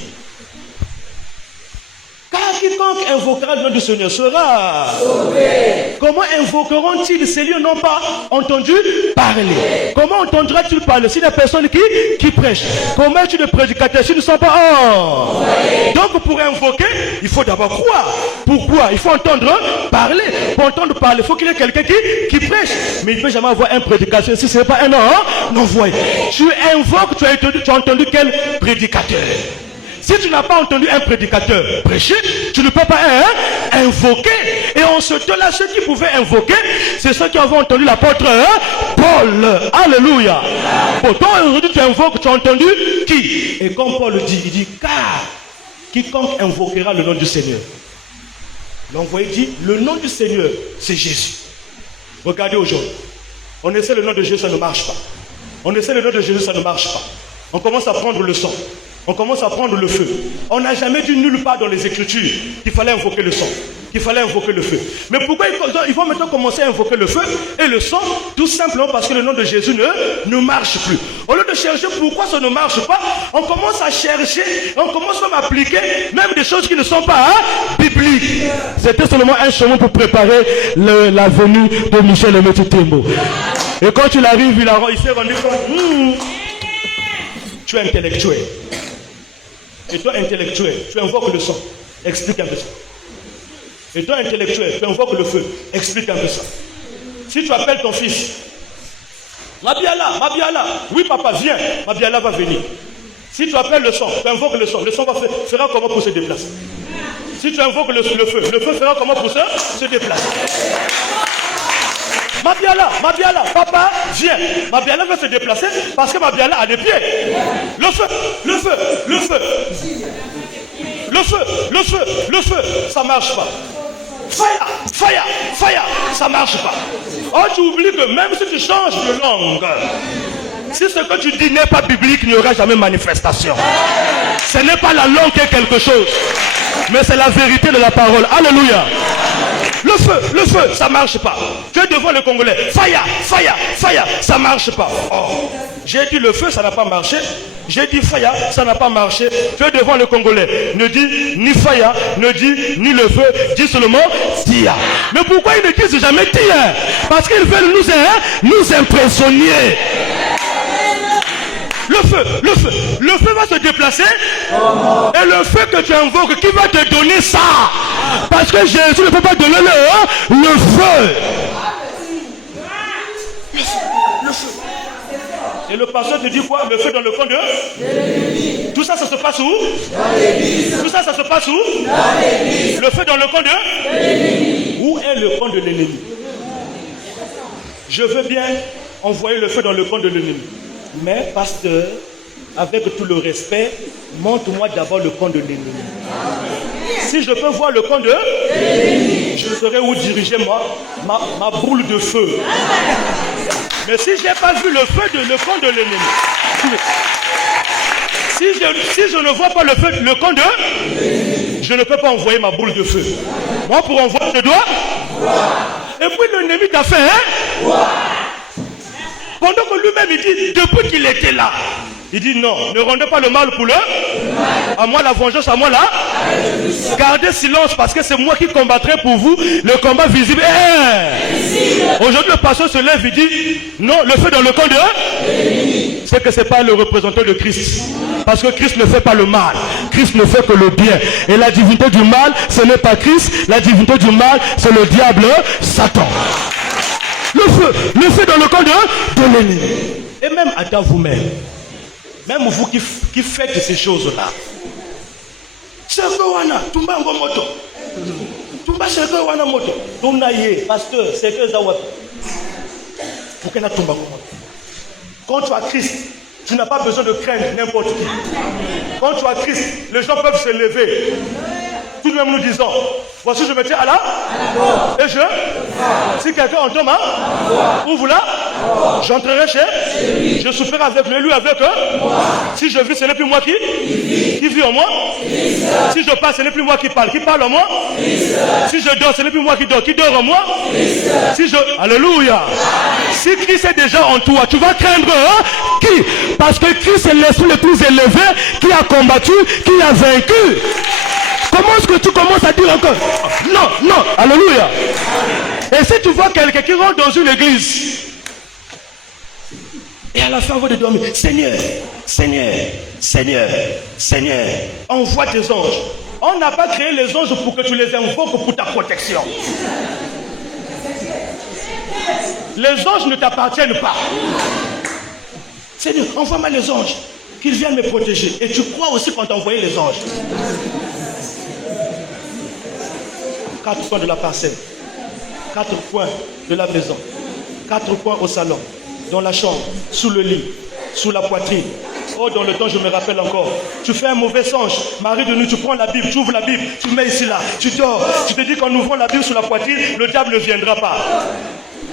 car quiconque invoquera le nom du Seigneur sera sauvé. Comment invoqueront-ils ces lieux n'ont pas entendu parler? Comment entendra-t-il parler si la personne qui prêche? Comment es-tu de prédicateur s'ils ne sont pas Donc pour invoquer, il faut d'abord croire. Pourquoi? Il faut entendre parler. Pour entendre parler, il faut qu'il y ait quelqu'un qui prêche. Mais il ne peut jamais avoir un prédicateur si ce n'est pas un envoyé. Tu invoques, tu as entendu quel prédicateur? Si tu n'as pas entendu un prédicateur prêcher, tu ne peux pas invoquer. Et en ce temps-là, ceux qui pouvaient invoquer, c'est ceux qui avaient entendu l'apôtre Paul. Alléluia. Bon, toi aujourd'hui tu invoques, tu as entendu qui? Et comme Paul dit, il dit, car quiconque invoquera le nom du Seigneur. L'envoyé dit, le nom du Seigneur, c'est Jésus. Regardez aujourd'hui. On essaie le nom de Jésus, ça ne marche pas. On essaie le nom de Jésus, ça ne marche pas. On commence à prendre le sang. On commence à prendre le feu. On n'a jamais dit nulle part dans les Écritures qu'il fallait invoquer le sang, qu'il fallait invoquer le feu. Mais pourquoi il faut maintenant commencer à invoquer le feu et le sang? Tout simplement parce que le nom de Jésus ne marche plus. Au lieu de chercher pourquoi ça ne marche pas, on commence à chercher, on commence même à appliquer même des choses qui ne sont pas bibliques. C'était seulement un chemin pour préparer la venue de Michel le Métis Tembo. Et quand il arrive, il s'est rendu compte, tu es intellectuel. Et toi, intellectuel, tu invoques le sang. Explique un peu ça. Et toi, intellectuel, tu invoques le feu. Explique un peu ça. Si tu appelles ton fils, Mabiala, oui papa, viens. Mabiala va venir. Si tu appelles le sang, tu invoques le sang fera comment pour se déplacer? Si tu invoques le feu fera comment pour se déplacer? Mabiala, papa, viens. Mabiala va se déplacer parce que Mabiala a des pieds. Le feu, ça marche pas. Fire, ça marche pas. Oh, tu oublies que même si tu changes de langue, si ce que tu dis n'est pas biblique, il n'y aura jamais manifestation. Ce n'est pas la langue qui est quelque chose, mais c'est la vérité de la parole. Alléluia. Le feu, ça marche pas. Tu es devant le Congolais. Fire, ça marche pas. Oh. J'ai dit le feu, ça n'a pas marché. J'ai dit fire, ça n'a pas marché. Tu es devant le Congolais. Ne dis ni fire, ne dis ni le feu. Dis seulement tia. Mais pourquoi ils ne disent jamais tia? Parce qu'ils veulent nous impressionner. Le feu va se déplacer. Et le feu que tu invoques, qui va te donner ça? Parce que Jésus ne peut pas donner le feu. Le feu. Et le pasteur te dit quoi? Le feu dans le camp de l'église. Tout ça, ça se passe où? Dans l'église. Tout ça, ça se passe où? Dans l'église. Le feu dans le camp de l'église. Où est le camp de l'ennemi? Je veux bien envoyer le feu dans le camp de l'ennemi. Mais, pasteur, avec tout le respect, montre-moi d'abord le camp de l'ennemi. Si je peux voir le camp de l'ennemi, je saurai où diriger ma boule de feu. Mais si je n'ai pas vu le camp de l'ennemi, si je ne vois pas le camp de l'ennemi, je ne peux pas envoyer ma boule de feu. Moi, pour envoyer, je dois. Et puis l'ennemi t'a fait, hein? Pendant que lui-même, il dit, depuis qu'il était là, il dit non, ne rendez pas le mal pour le. À moi la vengeance, à moi là. Gardez silence parce que c'est moi qui combattrai pour vous le combat visible. Aujourd'hui, le pasteur se lève et dit non, le feu dans le camp de. C'est que ce n'est pas le représentant de Christ. Parce que Christ ne fait pas le mal. Christ ne fait que le bien. Et la divinité du mal, ce n'est pas Christ. La divinité du mal, c'est le diable, Satan. Le feu dans le camp de l'ennemi. Et même à vous-même. Même vous qui faites ces choses-là. C'est que wana, tumba ngomoto. Tumba c'est que wana moto. Tunaye, pasteur, c'est que zawat. Pour qu'elle a tumba ngomoto. Quand tu as Christ, tu n'as pas besoin de craindre n'importe qui. Quand tu as Christ, les gens peuvent se lever. Tout de même nous disons, voici je me tiens à la et je, si quelqu'un entend ouvre là, j'entrerai chez lui. Je souffrirai avec lui avec eux. Si je vis, ce n'est plus moi qui vit en moi. Si je parle, ce n'est plus moi qui parle en moi. Si je dors, ce n'est plus moi qui dort en moi. Si je, alléluia. Si Christ est déjà en toi, tu vas craindre qui? Parce que Christ est l'esprit le plus élevé qui a combattu, qui a vaincu. Comment est-ce que tu commences à dire encore? Non, alléluia. Et si tu vois quelqu'un qui rentre dans une église, et à la fin, on va te dormir, Seigneur, envoie tes anges. On n'a pas créé les anges pour que tu les invoques pour ta protection. Les anges ne t'appartiennent pas. Seigneur, envoie-moi les anges, qu'ils viennent me protéger. Et tu crois aussi qu'on t'a envoyé les anges. 4 coins de la parcelle, 4 coins de la maison, 4 coins au salon, dans la chambre, sous le lit, sous la poitrine. Oh, dans le temps, je me rappelle encore. Tu fais un mauvais songe, mari de nuit, tu prends la Bible, tu ouvres la Bible, tu mets ici là, tu dors. Tu te dis qu'en ouvrant la Bible sous la poitrine, le diable ne viendra pas.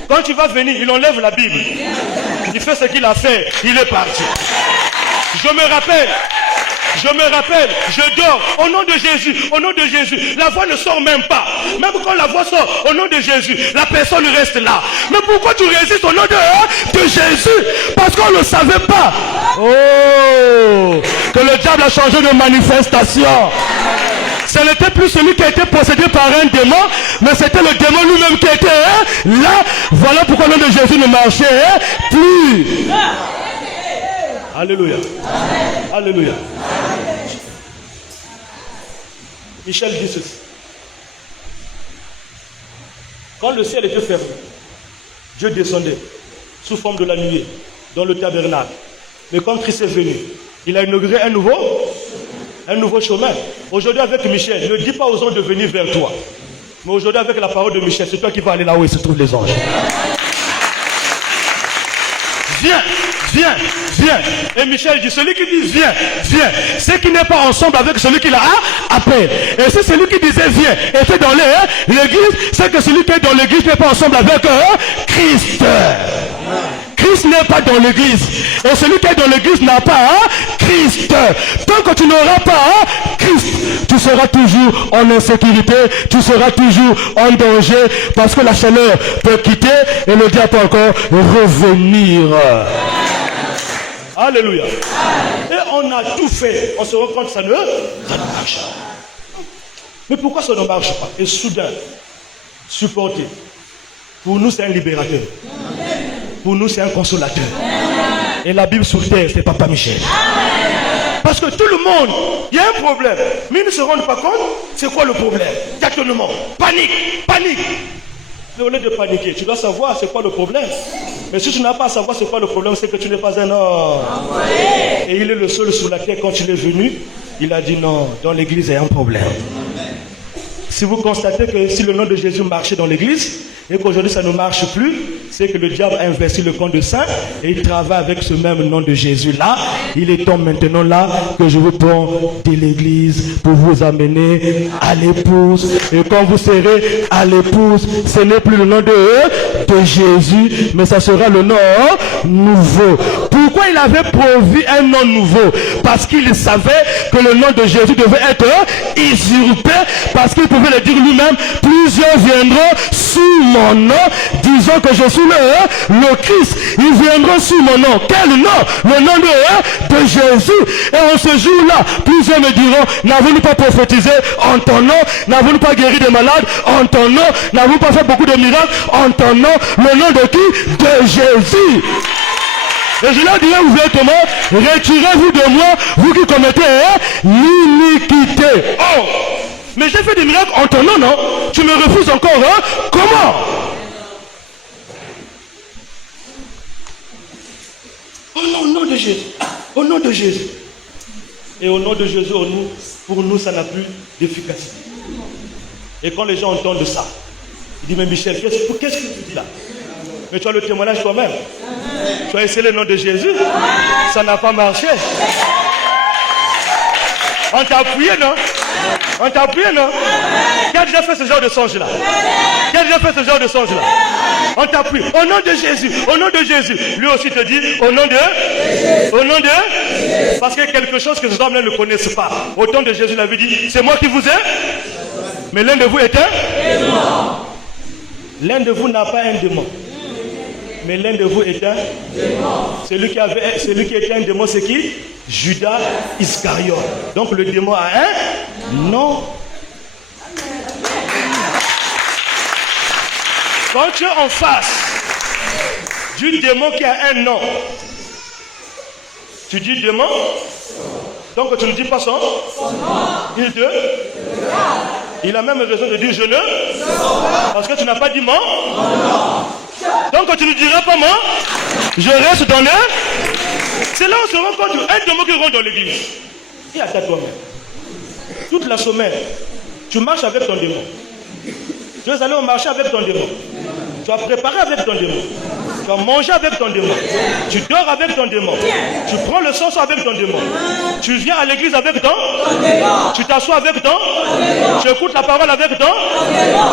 Quand tu vas venir, il enlève la Bible. Il fait ce qu'il a fait, il est parti. Je me rappelle, je dors au nom de Jésus, la voix ne sort même pas. Même quand la voix sort au nom de Jésus, la personne reste là. Mais pourquoi tu résistes au nom de Jésus? Parce qu'on ne le savait pas. Oh, que le diable a changé de manifestation. Ce n'était plus celui qui a été possédé par un démon, mais c'était le démon lui-même qui était là. Voilà pourquoi le nom de Jésus ne marchait plus. Alléluia. Alléluia. Michel dit ceci. Quand le ciel était fermé, Dieu descendait sous forme de la nuée dans le tabernacle. Mais quand Christ est venu, il a inauguré un nouveau chemin. Aujourd'hui avec Michel, ne dis pas aux anges de venir vers toi. Mais aujourd'hui avec la parole de Michel, c'est toi qui vas aller là où se trouvent les anges. Viens. Et Michel dit, celui qui dit viens, c'est qui n'est pas ensemble avec celui qui l'a appelé. Et c'est celui qui disait viens, était dans l'église, c'est que celui qui est dans l'église n'est pas ensemble avec Christ. Christ n'est pas dans l'église. Et celui qui est dans l'église n'a pas Christ. Tant que tu n'auras pas Christ, tu seras toujours en insécurité, tu seras toujours en danger, parce que la chaleur peut quitter et le diable peut encore revenir. Alléluia. Et on a tout fait. On se rend compte que ça ne marche pas. Mais pourquoi ça ne marche pas? Et soudain, supporter. Pour nous, c'est un libérateur. Pour nous, c'est un consolateur. Et la Bible sur terre, c'est Papa Michel. Parce que tout le monde, il y a un problème. Mais ils ne se rendent pas compte, c'est quoi le problème? Tâtonnement, panique. Mais au lieu de paniquer, tu dois savoir c'est quoi le problème. Mais si tu n'as pas à savoir c'est quoi le problème, c'est que tu n'es pas un homme. Et il est le seul sur la terre. Quand il est venu, il a dit non, dans l'église il y a un problème. Si vous constatez que si le nom de Jésus marchait dans l'église et qu'aujourd'hui ça ne marche plus, c'est que le diable a investi le camp de saints et il travaille avec ce même nom de Jésus là. Il est temps maintenant là que je vous prends de l'église pour vous amener à l'épouse. Et quand vous serez à l'épouse, ce n'est plus le nom de Jésus, mais ça sera le nom nouveau. Pourquoi il avait pourvu un nom nouveau? Parce qu'il savait que le nom de Jésus devait être usurpé, parce qu'il pouvait le dire lui-même, plusieurs viendront sous mon nom, disant que je suis le Christ. Ils viendront sous mon nom. Quel nom? Le nom de Jésus. Et en ce jour-là, plusieurs me diront, n'avons-nous pas prophétisé en ton nom? N'avons-nous pas guéri des malades en ton nom? N'avons-nous pas fait beaucoup de miracles en ton nom? Le nom de qui? De Jésus. Et je leur dirai ouvertement, retirez-vous de moi, vous qui commettez l'iniquité. Oh, mais j'ai fait des miracles en ton nom, non? Tu me refuses encore, hein? Comment? Au nom de Jésus. Au nom de Jésus. Et au nom de Jésus, pour nous, ça n'a plus d'efficacité. Et quand les gens entendent ça, ils disent, mais Michel, qu'est-ce que tu dis là? Mais tu as le témoignage toi-même. Tu as essayé le nom de Jésus. Ça n'a pas marché. On t'a appuyé, non? On t'a appuyé, non? Qui a déjà fait ce genre de songe-là? Qui a déjà fait ce genre de songe-là? On t'appuie. Au nom de Jésus. Au nom de Jésus. Lui aussi te dit, au nom de... Au nom de... Parce qu'il y a quelque chose que ces hommes-là ne connaissent pas. Au nom de Jésus, il avait dit, c'est moi qui vous ai. Mais l'un de vous est un démon. L'un de vous n'a pas un démon. Mais l'un de vous est un démon. Celui qui était un démon, c'est qui? Judas Iscariote. Donc le démon a un nom. Quand tu es en face du démon qui a un nom, tu dis démon, donc tu ne dis pas son nom. Il a même raison de dire je ne, parce que tu n'as pas dit mon nom. Donc tu ne diras pas moi, je reste dans le... C'est là où on se rend compte un démon qui rentre dans l'église. Et à toi-même. Toute la semaine, tu marches avec ton démon. Tu vas aller au marché avec ton démon. Tu vas préparer avec ton démon. Tu vas manger avec ton démon. Tu dors avec ton démon. Tu prends le sang avec ton démon. Tu viens à l'église avec ton démon. Tu t'assois avec ton démon. Tu écoutes la parole avec ton démon.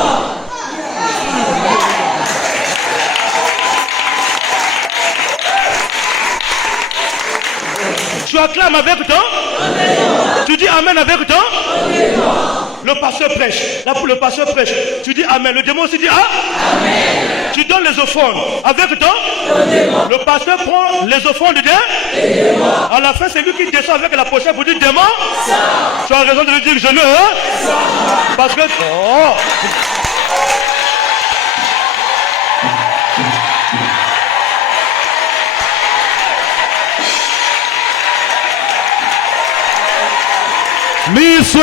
Tu acclames avec ton démon. Tu dis amen avec ton démon. Le pasteur prêche. Là pour le pasteur prêche. Tu dis amen. Le démon aussi dit amen. Tu donnes les offrandes avec ton démon. Le pasteur prend les offrandes des démons. À la fin, c'est lui qui descend avec la pochette pour dire démon. Tu as raison de lui dire je ne. Parce que... Oh. Misu.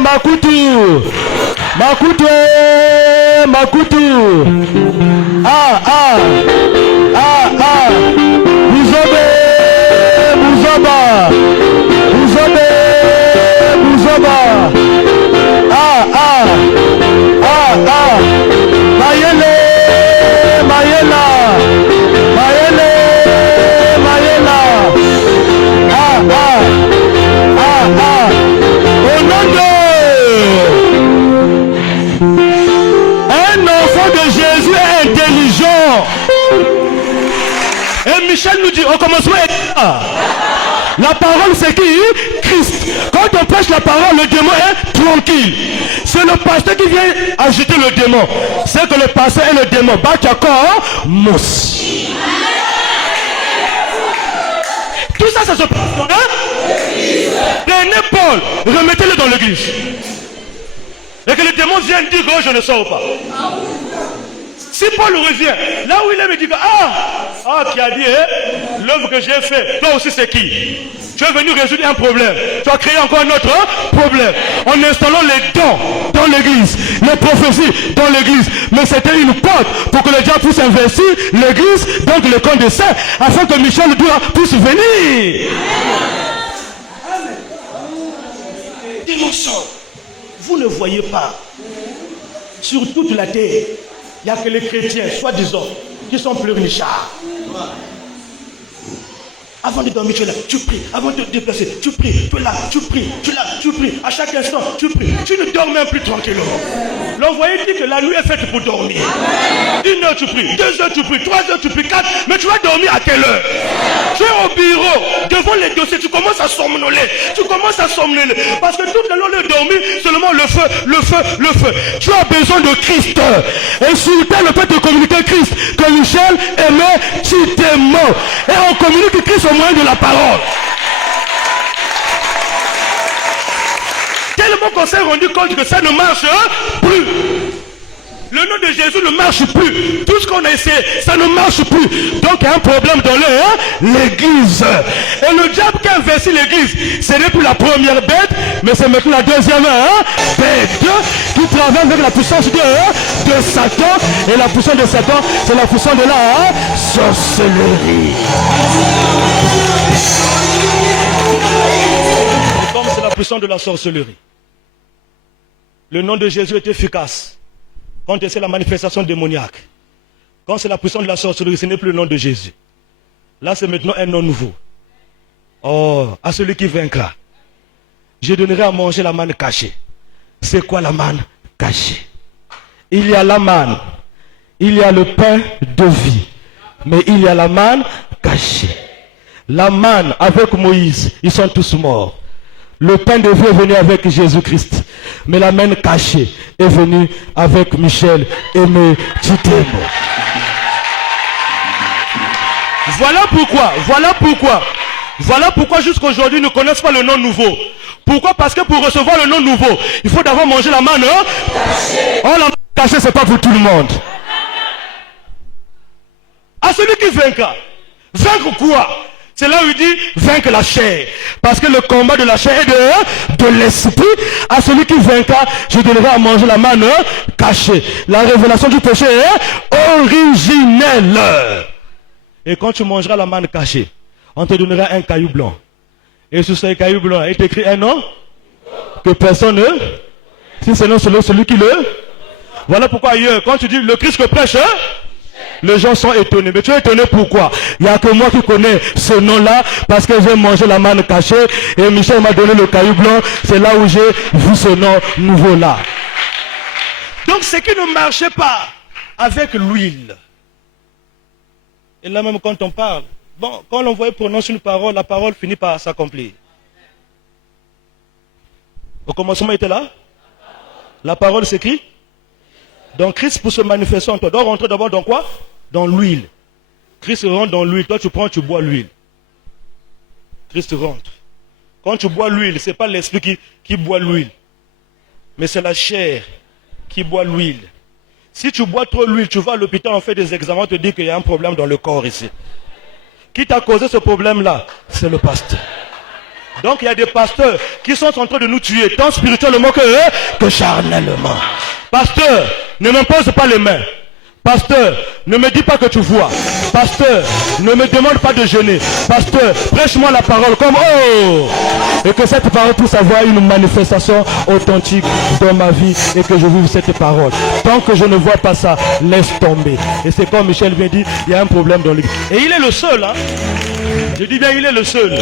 Makutu. Et Michel nous dit, au commencement, la parole c'est qui? Christ. Quand on prêche la parole, le démon est tranquille. C'est le pasteur qui vient agiter le démon. C'est que le pasteur est le démon. Bachakor-mos. Tout ça, ça se passe dans l'église. Prenez Paul, remettez-le dans l'église. Et que le démon vienne dire que je ne sors pas. Si Paul revient, là où il est, me dit que, qui a dit, l'œuvre que j'ai fait, toi aussi c'est qui? Tu es venu résoudre un problème. Tu as créé encore un autre problème. En installant les dons dans l'église, les prophéties dans l'église. Mais c'était une porte pour que le diable puisse investir l'église, donc le camp des saints, afin que Michel puisse venir. Des mensonges. Vous ne voyez pas. Sur toute la terre, il n'y a que les chrétiens, soi-disant, qui sont pleurnichards. Avant de dormir, tu es là, tu pries. Avant de te déplacer, tu pries. Tu es là, tu pries. Tu es là, tu pries. À chaque instant, tu pries. Tu ne dors même plus tranquillement. L'envoyé dit que la nuit est faite pour dormir. 1 heure tu pries, 2 heures tu pries, 3 heures tu pries, 4. Mais tu vas dormir à quelle heure? Tu es au bureau, devant les dossiers, tu commences à somnoler. Tu commences à somnoler. Parce que tout le long de dormir, seulement le feu, le feu, le feu. Tu as besoin de Christ. Et sur terre, le fait de communiquer Christ, que Michel aimait, tu t'es mort. Et on communique Christ au moyen de la parole. Tellement qu'on s'est rendu compte que ça ne marche plus. Le nom de Jésus ne marche plus. Tout ce qu'on a essayé, ça ne marche plus. Donc il y a un problème dans l'église. Et le diable qui a investi l'église, ce n'est plus la première bête, mais c'est maintenant la deuxième bête qui travaille avec la puissance de Satan. Et la puissance de Satan, c'est la puissance de la sorcellerie. Et comme c'est la puissance de la sorcellerie, le nom de Jésus est efficace. Quand c'est la manifestation démoniaque, quand c'est la puissance de la sorcellerie, ce n'est plus le nom de Jésus. Là, c'est maintenant un nom nouveau. Oh, à celui qui vaincra, je donnerai à manger la manne cachée. C'est quoi la manne cachée? Il y a la manne, il y a le pain de vie, mais il y a la manne cachée. La manne avec Moïse, ils sont tous morts. Le pain de vie est venu avec Jésus-Christ. Mais la manne cachée est venue avec Michel Aimé Titemo. Voilà pourquoi jusqu'à aujourd'hui, nous ne connaissons pas le nom nouveau. Pourquoi? Parce que pour recevoir le nom nouveau, il faut d'abord manger la manne cachée. Oh, la manne cachée, c'est pas pour tout le monde. À celui qui vaincra. Vaincre quoi? C'est là où il dit vaincre la chair. Parce que le combat de la chair est de l'esprit. À celui qui vaincra, je donnerai à manger la manne cachée. La révélation du péché est originelle. Et quand tu mangeras la manne cachée, on te donnera un caillou blanc. Et sur ce caillou blanc, il t'écrit un nom que personne ne... Si c'est non, c'est celui qui le... Voilà pourquoi ailleurs, quand tu dis le Christ que prêche... Les gens sont étonnés. Mais tu es étonné pourquoi? Il n'y a que moi qui connais ce nom-là, parce que j'ai mangé la manne cachée et Michel m'a donné le caillou blanc. C'est là où j'ai vu ce nom nouveau-là. Donc ce qui ne marchait pas avec l'huile. Et là même quand on parle, bon, quand l'envoyé prononce une parole, la parole finit par s'accomplir. Au commencement était là. La parole s'écrit. Donc Christ pour se manifester en toi doit rentrer d'abord dans quoi? Dans l'huile. Christ rentre dans l'huile. Toi tu prends, tu bois l'huile. Christ rentre. Quand tu bois l'huile, ce n'est pas l'esprit qui boit l'huile. Mais c'est la chair qui boit l'huile. Si tu bois trop l'huile, tu vas à l'hôpital, on fait des examens, on te dit qu'il y a un problème dans le corps ici. Qui t'a causé ce problème-là? C'est le pasteur. Donc il y a des pasteurs qui sont en train de nous tuer, tant spirituellement que charnellement. Pasteur, ne m'impose pas les mains. Pasteur, ne me dis pas que tu vois. Pasteur, ne me demande pas de jeûner. Pasteur, prêche-moi la parole comme oh. Et que cette parole puisse avoir une manifestation authentique dans ma vie et que je vive cette parole. Tant que je ne vois pas ça, laisse tomber. Et c'est comme Michel vient dire, il y a un problème dans l'église. Et il est le seul, hein. Je dis bien, il est le seul.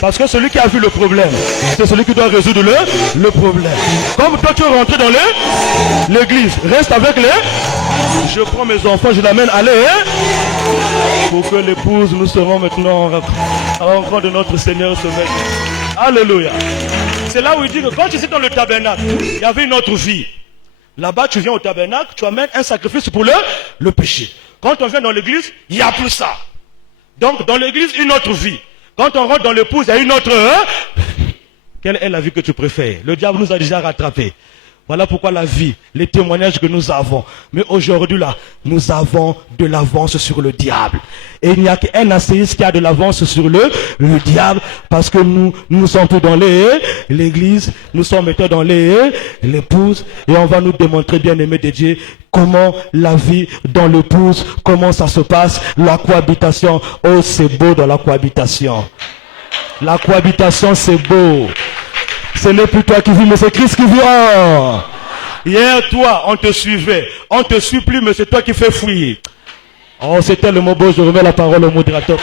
Parce que celui qui a vu le problème, c'est celui qui doit résoudre le problème. Comme toi tu es rentré dans l'église, reste avec les... Je prends mes enfants, je l'amène à aller. Pour que l'épouse, nous serons maintenant à la rencontre de notre Seigneur ce matin. Alléluia. C'est là où il dit que quand tu étais dans le tabernacle, il y avait une autre vie. Là-bas, tu viens au tabernacle, tu amènes un sacrifice pour le péché. Quand on vient dans l'église, il n'y a plus ça. Donc, dans l'église, une autre vie. Quand on rentre dans l'épouse, il y a une autre... Quelle est la vie que tu préfères? Le diable nous a déjà rattrapés. Voilà pourquoi la vie, les témoignages que nous avons. Mais aujourd'hui là, nous avons de l'avance sur le diable. Et il n'y a qu'un astérisque qui a de l'avance sur le diable. Parce que nous sommes plus dans l'église. Nous sommes maintenant dans l'épouse. Et on va nous démontrer, bien aimé de Dieu, comment la vie dans l'épouse, comment ça se passe. La cohabitation, oh c'est beau dans la cohabitation. La cohabitation c'est beau. Ce n'est plus toi qui vis, mais c'est Christ qui vit. Oh. Hier, toi, on te suivait. On ne te suit plus, mais c'est toi qui fais fouiller. Oh, c'était le mot beau. Je remets la parole au modérateur.